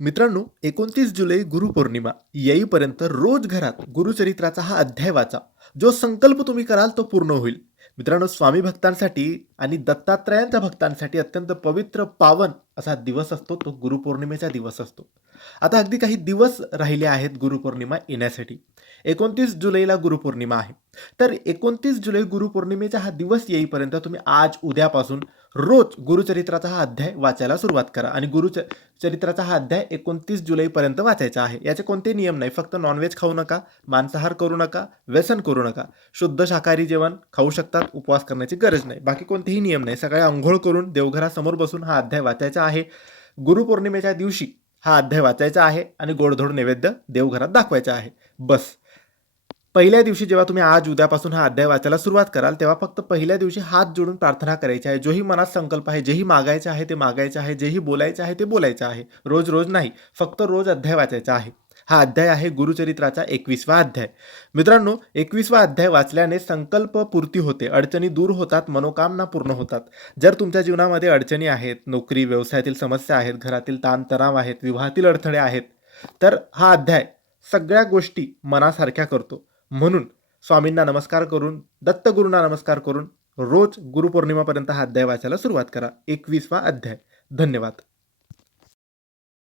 मित्रांनो, 29 जुलै गुरुपौर्णिमा येईपर्यंत रोज घरात गुरुचरित्राचा हा अध्याय वाचा. जो संकल्प तुम्ही कराल तो पूर्ण होईल. मित्रांनो, स्वामी भक्तांसाठी आणि दत्तात्रयांच्या भक्तांसाठी अत्यंत पवित्र, पावन असा दिवस असतो तो गुरुपौर्णिमेचा दिवस असतो. आता अगदी काही दिवस राहिले आहेत गुरुपौर्णिमा येण्यासाठी. 29 जुलैला गुरुपौर्णिमा आहे. तर 29 जुलै गुरुपौर्णिमेचा हा दिवस येईपर्यंत तुम्ही आज उद्यापासून रोज गुरुचरित्राचा हा अध्याय वाचायला सुरुवात करा आणि चरित्राचा हा अध्याय 29 जुलैपर्यंत वाचायचा आहे. याचे कोणतेही नियम नाही. फक्त नॉनव्हेज खाऊ नका, मांसाहार करू नका, व्यसन करू नका. शुद्ध शाकाहारी जेवण खाऊ शकतात, उपवास करण्याची गरज नाही. बाकी कोणतेही नियम नाही. सकाळी अंघोळ करून देवघरासमोर बसून हा अध्याय वाचायचा आहे. गुरुपौर्णिमेच्या दिवशी हा अध्याय वाचायचा आहे आणि गोडधोड नैवेद्य देवघरात दाखवायचा आहे. बस. पहिल्या दिवशी जेव्हा तुम्ही आज उद्यापासून हा अध्याय वाचायला सुरुवात कराल, तेव्हा फक्त पहिल्या दिवशी हात जोडून प्रार्थना करायची आहे. जोही मनात संकल्प आहे, जेही मागायचं आहे ते मागायचं आहे, जेही बोलायचं आहे ते बोलायचं आहे. रोज रोज नाही, फक्त रोज अध्याय वाचायचा आहे. हा अध्याय आहे गुरुचरित्राचा 21वा अध्याय. मित्रांनो, 21वा अध्याय वाचल्याने संकल्प पूर्ती होते, अडचणी दूर होतात, मनोकामना पूर्ण होतात. जर तुमच्या जीवनामध्ये अडचणी आहेत, नोकरी, व्यवसायातील समस्या आहेत, घरातील ताणतणाव आहेत, विवाहातील अडथळे आहेत, तर हा अध्याय सगळ्या गोष्टी मनासारख्या करतो. म्हणून स्वामींना नमस्कार करून, दत्तगुरूंना नमस्कार करून रोज गुरुपौर्णिमापर्यंत हा अध्याय वाचायला सुरुवात करा. 21वा अध्याय. धन्यवाद.